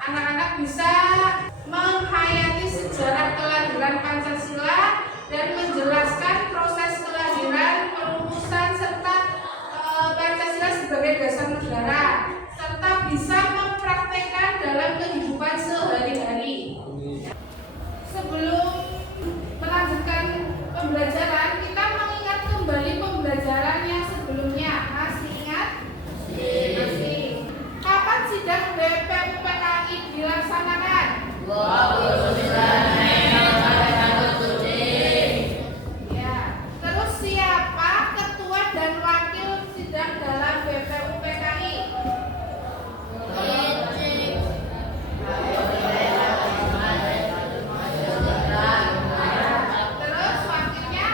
anak-anak bisa menghayati sejarah kelahiran Pancasila dan menjelaskan proses kelahiran, perumusan serta Pancasila sebagai dasar negara, serta bisa mempraktekkan dalam kehidupan sehari-hari. Sebelum melanjutkan pembelajaran, kita mengingat kembali pembelajaran yang sebelumnya. Masih ingat? Masih. Kapan sidang BPUPKI dilaksanakan? 29 Mei sampai 1 Juni. Ya. Terus siapa ketua dan wakil sidang dalam BPUPKI? Terus wakilnya?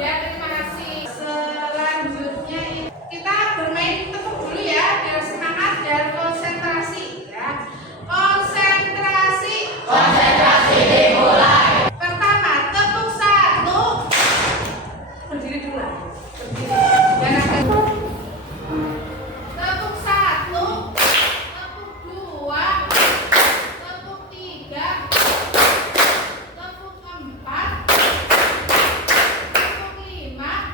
Ya, terima kasih. Selanjutnya kita bermain tepuk dulu ya, biar semangat dan konsentrasi ya. Konsentrasi. Konsentrasi dimulai. Pertama, tepuk 1. Berdiri dulu lah. Berdiri. Jangan tepuk 1, tepuk 2, tepuk 3, tepuk 4, tepuk 5.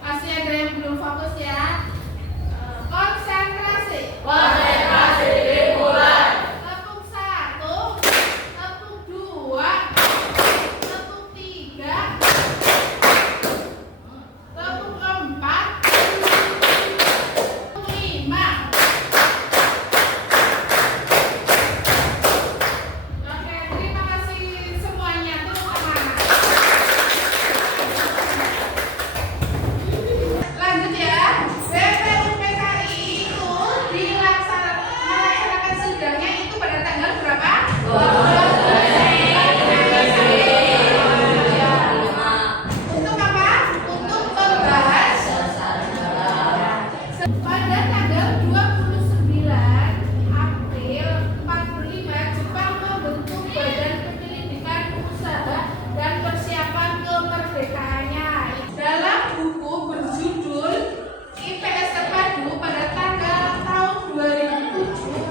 Masih ada yang belum fokus ya. Konsentrasi. Konsentrasi dimulai. Tepuk 1, tepuk 2, tepuk 3, tepuk 4, tepuk 5. Oke, terima kasih semuanya. Tepuk tangan. Lanjut ya. BPUPKI itu melaksanakan sidangnya itu pada tanggal berapa? 12 Untuk apa? Untuk membahas pada tanggal 29 April 45 Jepang membentuk Badan Penyelidikan Usaha dan Persiapan Kemerdekaannya. Dalam buku berjudul IPS Terpadu pada tahun 2007,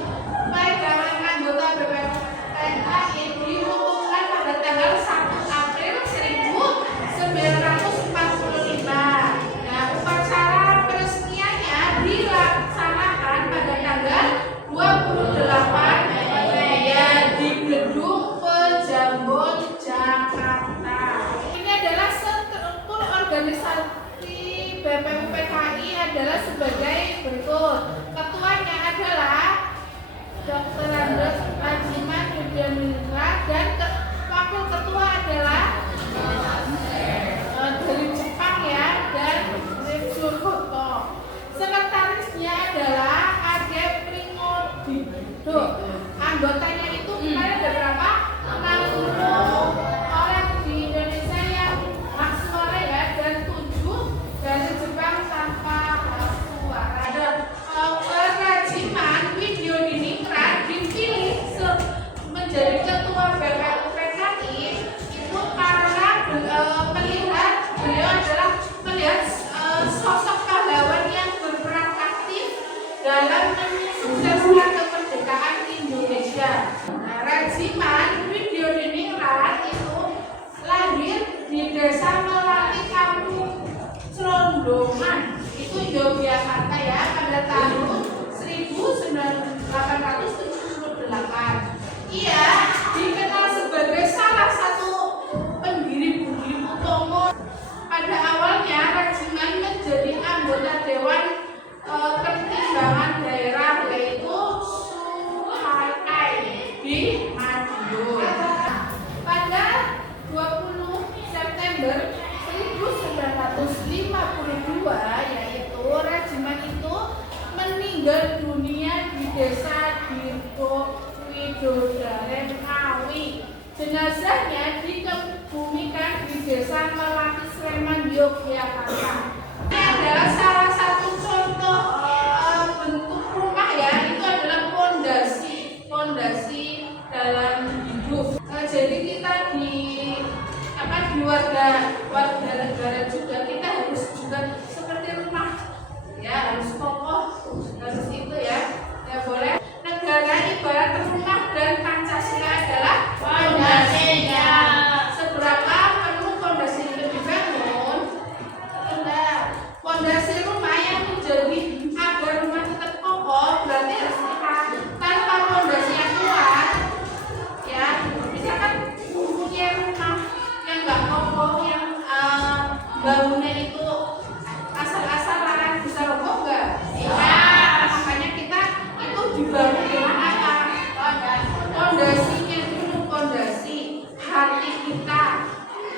pegangan anggota BPUPKI diumumkan pada tanggal 1 April 1945. Nah, upacara peresmiannya dilaksanakan pada tanggal 28 Mei di Gedung Pejambon, Jakarta. Ini adalah struktur organisasi BPUPKI adalah sebagai berikut. Ketuanya adalah Dr. Andes Ajiman Yudhanindra dan wakil ketua adalah dari Jepang ya, dan Retsukoto. Sekretarisnya adalah Ade Pringodido. Anggotanya itu kemarin ada berapa? 60 orang di Indonesia yang maksimal ya, dan 7 dari Jepang tanpa suara. Ada Rajiman Widyodiningrat dipilih menjadi ketua BPUPKI itu karena beliau adalah melihat sosok pahlawan yang berperan aktif dalam mensukseskan kemerdekaan Indonesia. Nah, Rajiman Widyodiningrat itu lahir di Desa Melati Kampung Crondongan, itu Yogyakarta ya, pada tahun 1878. Ia dikenal sebagai salah satu pendiri Budi Utomo. Pada awalnya Rajiman menjadi anggota Dewan Pertimbangan Daerah, yaitu Suhakai di Madiun. Pada 20 September 1952, yaitu Rajiman itu meninggal dunia di Desa Dirgo Widodaren Ngawi. Jenazahnya dikebumikan di Desa Melati Sleman, Yogyakarta. Ini adalah salah satu contoh bentuk rumah ya, itu adalah pondasi dalam hidup. Jadi kita di warga negara juga, kita harus juga seperti rumah, ya harus kokoh, harus itu ya, ya boleh. Negara ibarat rumah dan Pancasila adalah Pondasinya. Seberapa perlu pondasi itu dibangun? Enggak. Pondasi rumah yang menjadi agar rumah tetap kokoh berarti harus kuat. Tanpa pondasi yang kuat, ya misalkan punya rumah yang nggak kokoh, yang bangunnya itu asal-asalan, bisa roboh nggak? Iya. Makanya kita itu dibangun dengan apa? Pondasinya dulu, pondasi hati kita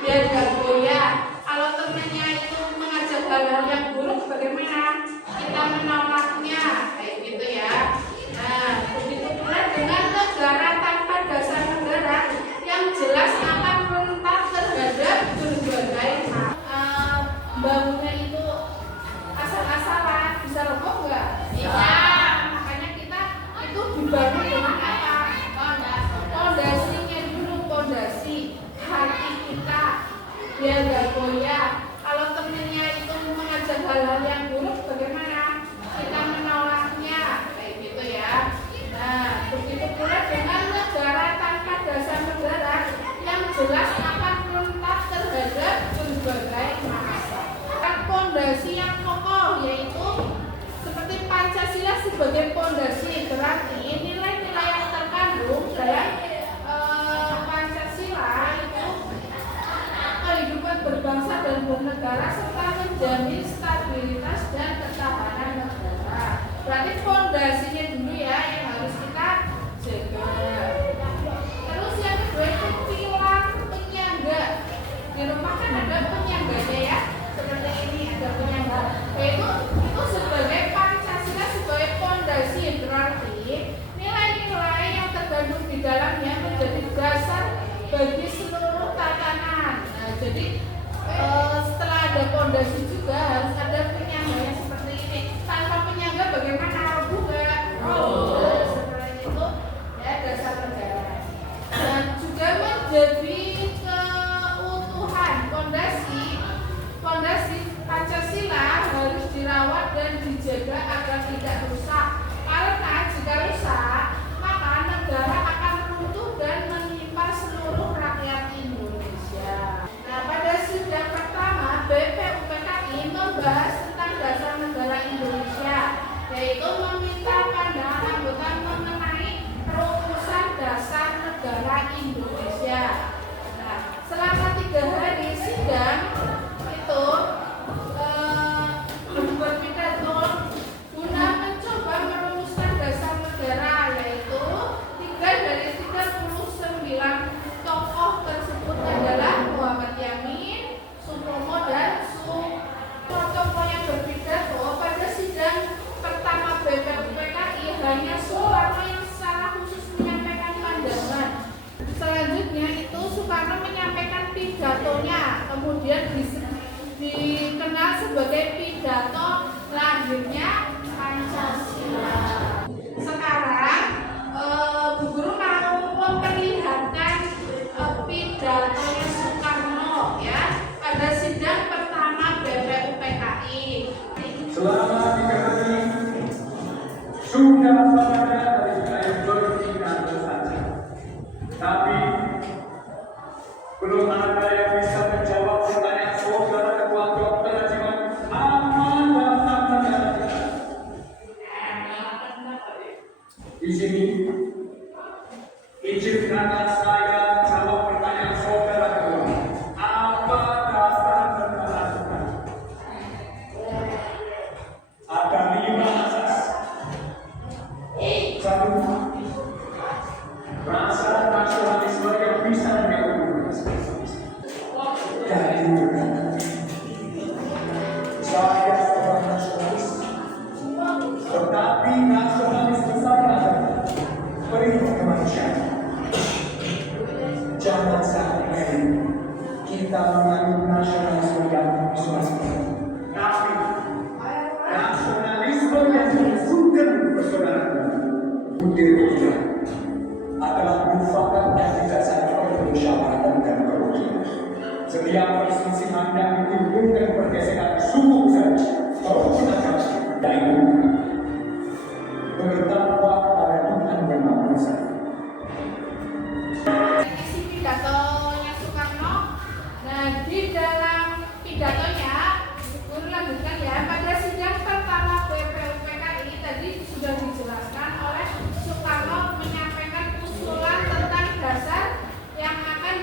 biar gak goyah. Kalau temennya itu mengajak hal-hal yang buruk, bagaimana kita menolaknya, kayak gitu ya. Nah, begitu pula dengan negara tanpa dasar negara yang jelas akan rentan terhadap berbagai bangunnya itu asal-asalan, bisa roboh nggak? Iya. Makanya kita itu dibangun dengan apa? Pondasinya dulu, pondasi hati kita biar gak goyah. Kalau temennya itu mengajak hal-hal yang buruk, bagaimana kita menolaknya, kayak gitu ya. Nah, begitu pula dengan negara tanpa dasar negara yang jelas akan rentan terhadap berbagai masalah. Pondasi yang kokoh yaitu seperti Pancasila sebagai pondasi, berarti nilai-nilai yang terkandung dalam Pancasila itu kehidupan berbangsa dan bernegara serta menjamin stabilitas dan ketahanan negara. Berarti pondasinya dulu ya yang harus kita jaga. Terus yang kedua itu pilar penyangga. Di rumah kan ada penyangganya ya, seperti ini ada penyangga. Itu sebagai Pancasila sebagai pondasi, berarti nilai-nilai yang terkandung di dalamnya menjadi dasar bagi seluruh tatanan. Nah, jadi setelah ada pondasi juga harus ada penyangganya seperti ini. Tanpa penyangga bagaimana? Roboh nggak? Roboh. Seperti itu ya dasar negara. Dan juga menjadi keutuhan pondasi Pancasila harus dirawat dan dijaga agar tidak rusak. Karena jika rusak, maka negara akan runtuh dan menimpa seluruh rakyat Indonesia. Nah, pada sidang pertama BPUPKI membahas tentang dasar negara Indonesia, yaitu meminta pandangan anggota mengenai rumusan dasar negara Indonesia. Nah, selama 3 hari sidang itu berpidato guna mencoba merumuskan dasar negara, yaitu 3 dari 39 tokoh tersebut adalah Muhammad Yamin, Supomo dan tokoh yang berpidato pada sidang pertama BPUPKI hanya Soekarno yang secara khusus menyampaikan pandangan. Selanjutnya itu Soekarno menyampaikan pidatonya, kemudian dikenal sebagai pidato lahirnya Pancasila. Sekarang Bu Guru mau memperlihatkan pidatonya Soekarno ya pada sidang pertama BPUPKI. Selama 3 hari sudah banyak dari saya berpidato saja, tapi belum ada yang bisa menjawab pertanyaan saudara Ketua Dokter Hajiman Ahmad Dahlan. Di sini izinkan saya jawab pertanyaan saudara kedua. Apa dasar negara? Ada 5 asas. 1. Rasa nasionalisme yang bisa diatur. Dari saya seorang nasionalis, tetapi nasionalisme saya adalah perihal kemanusiaan. Jangan sampai kita menganut nasionalisme yang isolasi, tapi nasionalisme yang menunjukkan persaudaraan. Budaya adalah mufakat yang didasarkan oleh musyawarah dan kerugian. Setiap perselisihan yang ditimbulkan pergeseran suku saja, perbuatan yaitu bertakwa pada Tuhan yang Maha Esa. Isi pidatonya Soekarno. Nah, di dalam pidatonya, guru lanjutkan ya, pada sidang pertama BPUPKI tadi sudah dijelaskan oleh Soekarno menyampaikan usulan tentang dasar yang akan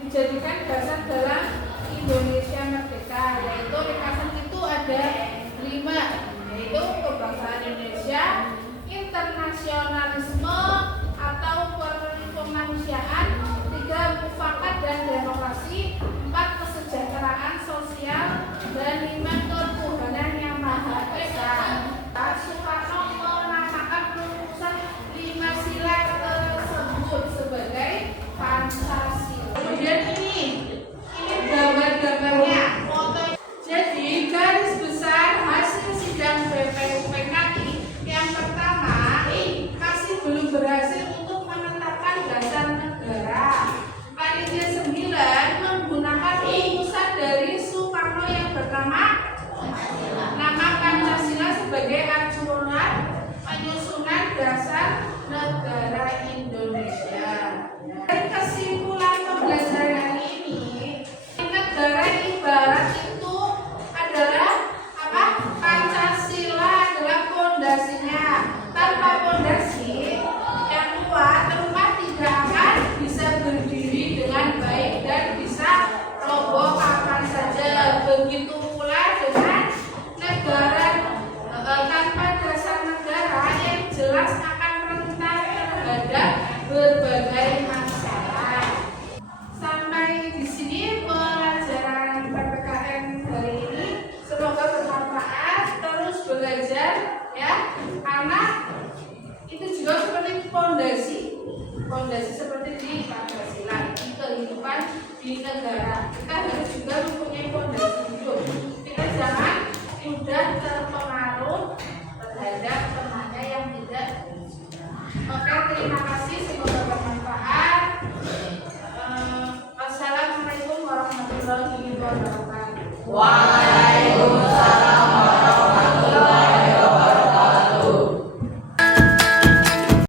dijadikan dasar dalam Indonesia merdeka, yaitu ringkasan itu ada 5, yaitu kebangsaan Indonesia, internasionalisme atau kemanusiaan, 3 mufakat dan demokrasi, 4 kesejahteraan sosial, dan 5 ketuhanan yang Maha Esa. Soekarno menamakan rumusan 5 sila tersebut sebagai Pancasila. Kemudian ini gambar-gambarnya, foto. Jadi garis besar hasil sidang BPUPKI yang pertama masih belum berhasil untuk menetapkan dasar negara. Panitia 9 menggunakan rumusan dari Soekarno yang bernama nama Pancasila sebagai acuan penyusunan dasar negara Indonesia. Dari kesimpulan pembelajaran ini, negara ibarat itu adalah apa? Pancasila adalah pondasinya. Tanpa pondasi yang kuat, rumah tidak akan bisa berdiri dengan baik dan bisa roboh kapan saja. Begitu pula dengan negara tanpa dasar negara yang jelas akan rentan terhadap berbagai masalah. Sampai di sini pelajaran PPKN hari ini. Semoga bermanfaat. Terus belajar ya, karena itu juga seperti fondasi seperti di Pancasila, di kehidupan di negara. Kita harus juga mempunyai fondasi hidup. Kita jangan mudah terpengaruh terhadap temannya yang tidak. Oke, terima kasih, semoga bermanfaat. Wassalamualaikum warahmatullahi wabarakatuh. Waalaikumsalam.